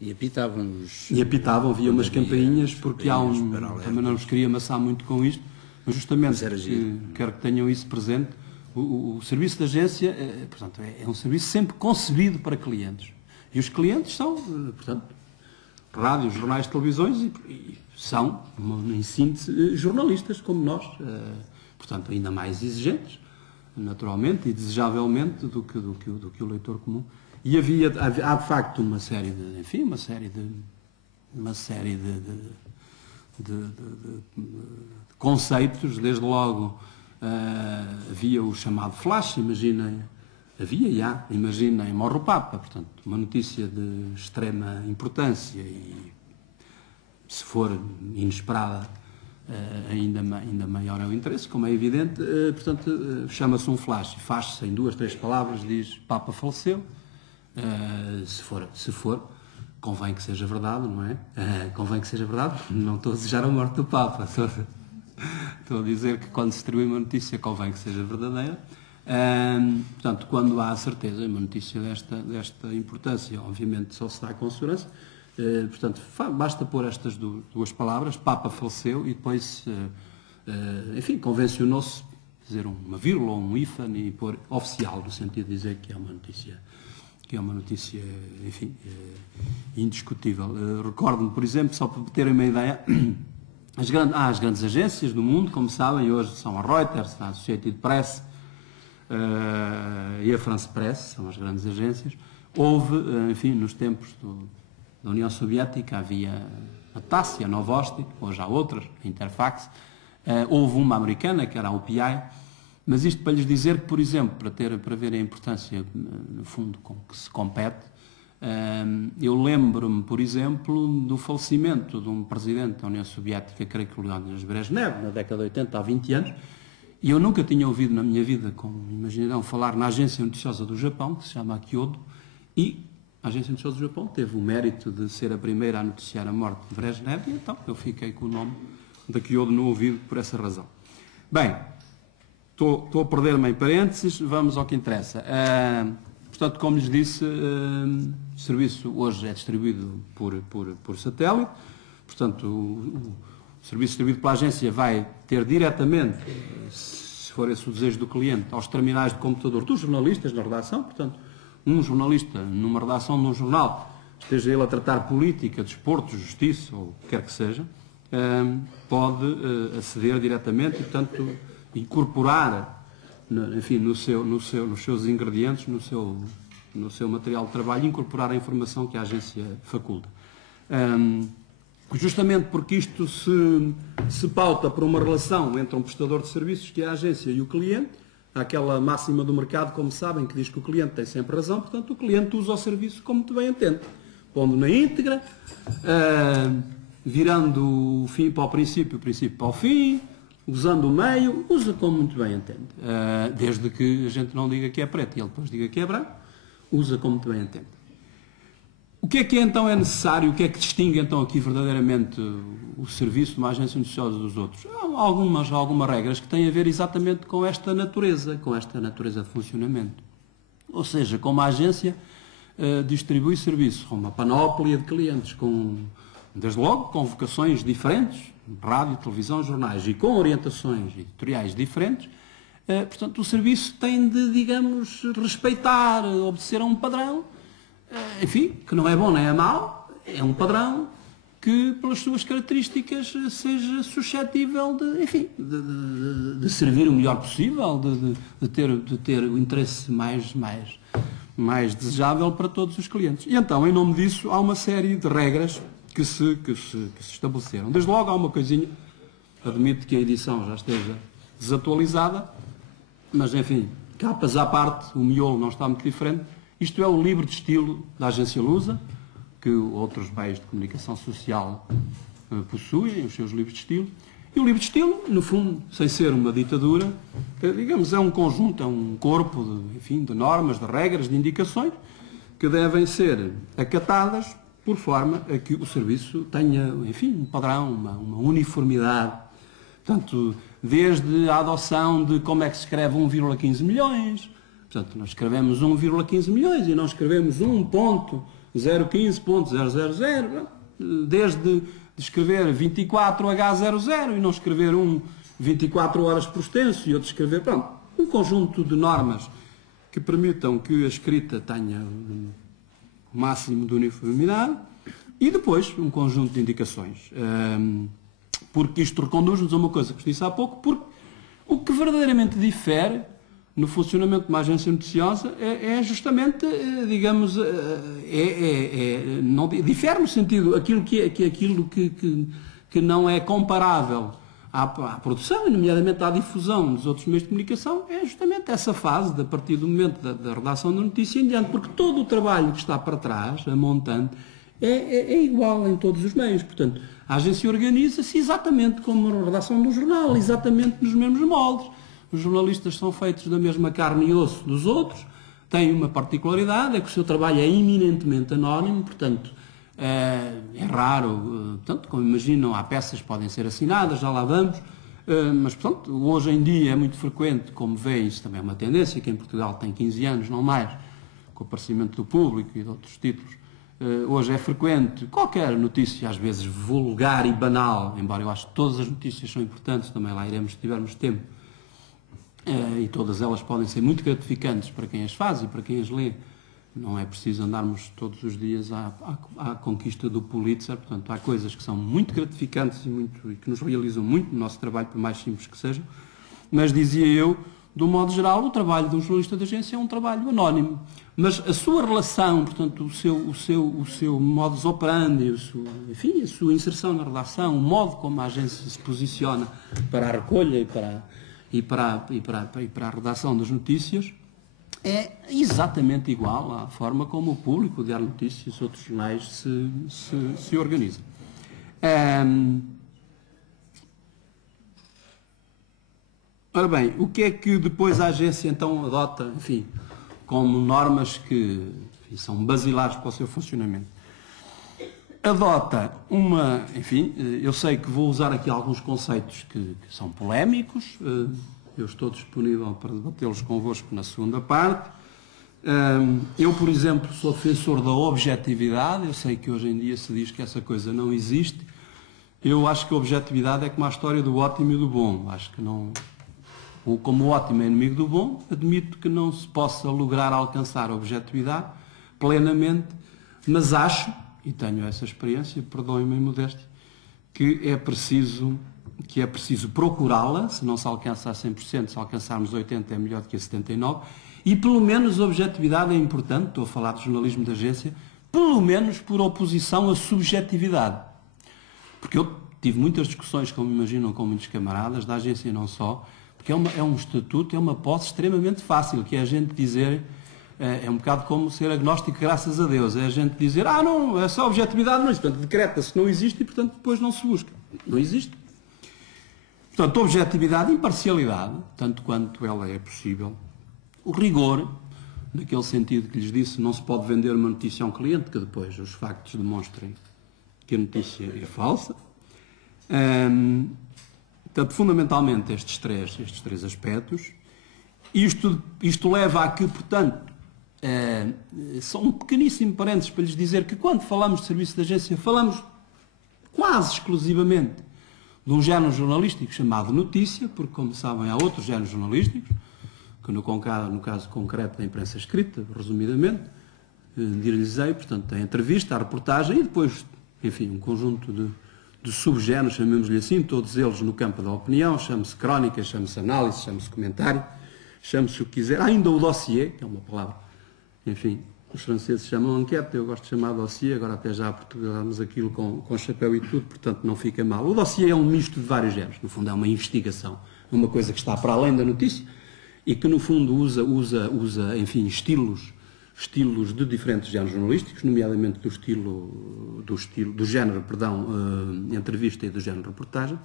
E apitavam os... E apitavam, havia umas campainhas, porque há um... paralelos. Também não nos queria amassar muito com isto, mas justamente Mas era giro. quero que tenham isso presente. O serviço de agência, portanto, é um serviço sempre concebido para clientes. E os clientes são, portanto, rádios, jornais, televisões e são, em síntese, jornalistas como nós. Portanto, ainda mais exigentes, naturalmente, e desejavelmente do que o leitor comum. E há de facto uma série de conceitos, desde logo havia o chamado flash, imaginem, morre o Papa, portanto, uma notícia de extrema importância e, se for inesperada, ainda maior é o interesse, como é evidente, portanto, chama-se um flash, faz-se em 2, 3 palavras, diz Papa faleceu, se for, convém que seja verdade, não é? Convém que seja verdade, não estou a desejar a morte do Papa, estou a dizer que quando se distribui uma notícia convém que seja verdadeira. Portanto, quando há a certeza, uma notícia desta importância, obviamente só se dá com segurança. Portanto, basta pôr estas duas palavras, Papa faleceu, e depois, enfim, convencionou-se dizer uma vírgula ou um hífen e pôr oficial, no sentido de dizer que é uma notícia, enfim, indiscutível. Recordo-me, por exemplo, só para terem uma ideia, há as grandes agências do mundo, como sabem, hoje são a Reuters, a Associated Press e a France Press, são as grandes agências. Houve, enfim, nos tempos da União Soviética, havia a TASS e a Novosti, hoje há outras, a Interfax. Houve uma americana, que era a UPI, mas isto para lhes dizer que, por exemplo, para ver a importância, no fundo, com que se compete, eu lembro-me, por exemplo, do falecimento de um presidente da União Soviética, creio que Leonid Brezhnev, na década de 80, há 20 anos, e eu nunca tinha ouvido na minha vida, como imaginarão, falar na Agência Noticiosa do Japão, que se chama Kyodo, e a Agência Noticiosa do Japão teve o mérito de ser a primeira a noticiar a morte de Brezhnev, e então eu fiquei com o nome da Kyodo no ouvido por essa razão. Bem, estou a perder-me em parênteses, vamos ao que interessa. Portanto, como lhes disse, o serviço hoje é distribuído por satélite, portanto, o serviço distribuído pela agência vai ter diretamente, se for esse o desejo do cliente, aos terminais de computador dos jornalistas na redação. Portanto, um jornalista numa redação de um jornal, esteja ele a tratar política, desporto, justiça ou o que quer que seja, pode aceder diretamente e, portanto, incorporar, enfim, nos seus ingredientes, no seu material de trabalho, incorporar a informação que a agência faculta. Justamente porque isto se pauta por uma relação entre um prestador de serviços, que é a agência, e o cliente. Há aquela máxima do mercado, como sabem, que diz que o cliente tem sempre razão, portanto o cliente usa o serviço como muito bem entende, pondo na íntegra, virando o fim para o princípio para o fim, usando o meio, usa como muito bem entende. Desde que a gente não diga que é preto e ele depois diga que é branco, usa como muito bem entende. O que é então é necessário, o que é que distingue então aqui verdadeiramente o serviço de uma agência noticiosa dos outros? Há algumas regras que têm a ver exatamente com esta natureza de funcionamento. Ou seja, como a agência distribui serviços com uma panóplia de clientes, desde logo com vocações diferentes, rádio, televisão, jornais, e com orientações editoriais diferentes, portanto o serviço tem de, digamos, respeitar, obedecer a um padrão, enfim, que não é bom nem é mau, é um padrão que, pelas suas características, seja suscetível de servir o melhor possível, de ter o interesse mais desejável para todos os clientes. E então, em nome disso, há uma série de regras que se estabeleceram. Desde logo há uma coisinha, admito que a edição já esteja desatualizada, mas enfim, capas à parte, o miolo não está muito diferente. Isto é o livro de estilo da agência Lusa, que outros meios de comunicação social possuem, os seus livros de estilo. E o livro de estilo, no fundo, sem ser uma ditadura, digamos, é um conjunto, é um corpo de normas, de regras, de indicações, que devem ser acatadas por forma a que o serviço tenha, enfim, um padrão, uma uniformidade. Portanto, desde a adoção de como é que se escreve 1,15 milhões, portanto, nós escrevemos 1,15 milhões e não escrevemos 1 ponto 015.000, desde escrever 24H00 e não escrever 24 horas por extenso e outro escrever, pronto, um conjunto de normas que permitam que a escrita tenha um máximo de uniformidade e depois um conjunto de indicações. Porque isto reconduz-nos a uma coisa que vos disse há pouco, porque o que verdadeiramente difere no funcionamento de uma agência noticiosa é justamente, digamos, não, difere no sentido, aquilo que não é comparável à produção, e nomeadamente à difusão nos outros meios de comunicação, é justamente essa fase, a partir do momento da redação da notícia em diante, porque todo o trabalho que está para trás, a montante, é igual em todos os meios. Portanto, a agência organiza-se exatamente como a redação do jornal, exatamente nos mesmos moldes. Os jornalistas são feitos da mesma carne e osso dos outros, têm uma particularidade, é que o seu trabalho é eminentemente anónimo, portanto, é raro, portanto, como imaginam, há peças que podem ser assinadas, já lá vamos, mas, portanto, hoje em dia é muito frequente, como veem, isso também é uma tendência, que em Portugal tem 15 anos, não mais, com o aparecimento do público e de outros títulos. Hoje é frequente qualquer notícia, às vezes vulgar e banal, embora eu acho que todas as notícias são importantes, também lá iremos se tivermos tempo, e todas elas podem ser muito gratificantes para quem as faz e para quem as lê. Não é preciso andarmos todos os dias à conquista do Pulitzer, portanto, há coisas que são muito gratificantes e que nos realizam muito no nosso trabalho, por mais simples que sejam, mas dizia eu, de um modo geral, o trabalho de um jornalista de agência é um trabalho anónimo, mas a sua relação, portanto, o seu modus operandi, enfim, a sua inserção na redação, o modo como a agência se posiciona para a recolha e para a redação das notícias, é exatamente igual à forma como o Público, o Diário de Notícias e os outros jornais se organizam. Ora bem, o que é que depois a agência então adota, enfim, como normas que são basilares para o seu funcionamento? Adota enfim, eu sei que vou usar aqui alguns conceitos que são polémicos, eu estou disponível para debatê-los convosco na segunda parte. Eu, por exemplo, sou defensor da objetividade, eu sei que hoje em dia se diz que essa coisa não existe. Eu acho que a objetividade é como a história do ótimo e do bom. Acho que não... Como o ótimo é inimigo do bom, admito que não se possa lograr alcançar a objetividade plenamente, mas acho, e tenho essa experiência, perdoem-me a modéstia, que é preciso procurá-la, se não se alcança a 100%, se alcançarmos 80% é melhor do que a 79%, e pelo menos a objetividade é importante, estou a falar de jornalismo de agência, pelo menos por oposição à subjetividade. Porque eu tive muitas discussões, como imaginam, com muitos camaradas, da agência não só, porque é um estatuto, é uma posse extremamente fácil, que é a gente dizer, é um bocado como ser agnóstico graças a Deus, é a gente dizer, não, essa objetividade não existe, portanto, decreta-se, não existe e, portanto, depois não se busca. Não existe. Portanto, objetividade e imparcialidade, tanto quanto ela é possível. O rigor, naquele sentido que lhes disse, não se pode vender uma notícia a um cliente que depois os factos demonstrem que a notícia é falsa. Portanto, fundamentalmente estes três aspectos. Isto leva a que, portanto, só um pequeníssimo parênteses para lhes dizer que quando falamos de serviço de agência, falamos quase exclusivamente de um género jornalístico chamado notícia, porque, como sabem, há outros géneros jornalísticos, que no caso concreto da imprensa escrita, resumidamente, dir-lhes-ei, portanto, a entrevista, a reportagem e depois, enfim, um conjunto de subgéneros, chamemos-lhe assim, todos eles no campo da opinião, chame-se crónica, chame-se análise, chame-se comentário, chame-se o que quiser, ainda o dossiê, que é uma palavra, enfim, os franceses chamam enquete, eu gosto de chamar dossiê, agora até já portuguesamos aquilo com chapéu e tudo, portanto não fica mal. O dossiê é um misto de vários géneros, no fundo é uma investigação, uma coisa que está para além da notícia e que no fundo usa enfim, estilos de diferentes géneros jornalísticos, nomeadamente do género, entrevista e do género reportagem.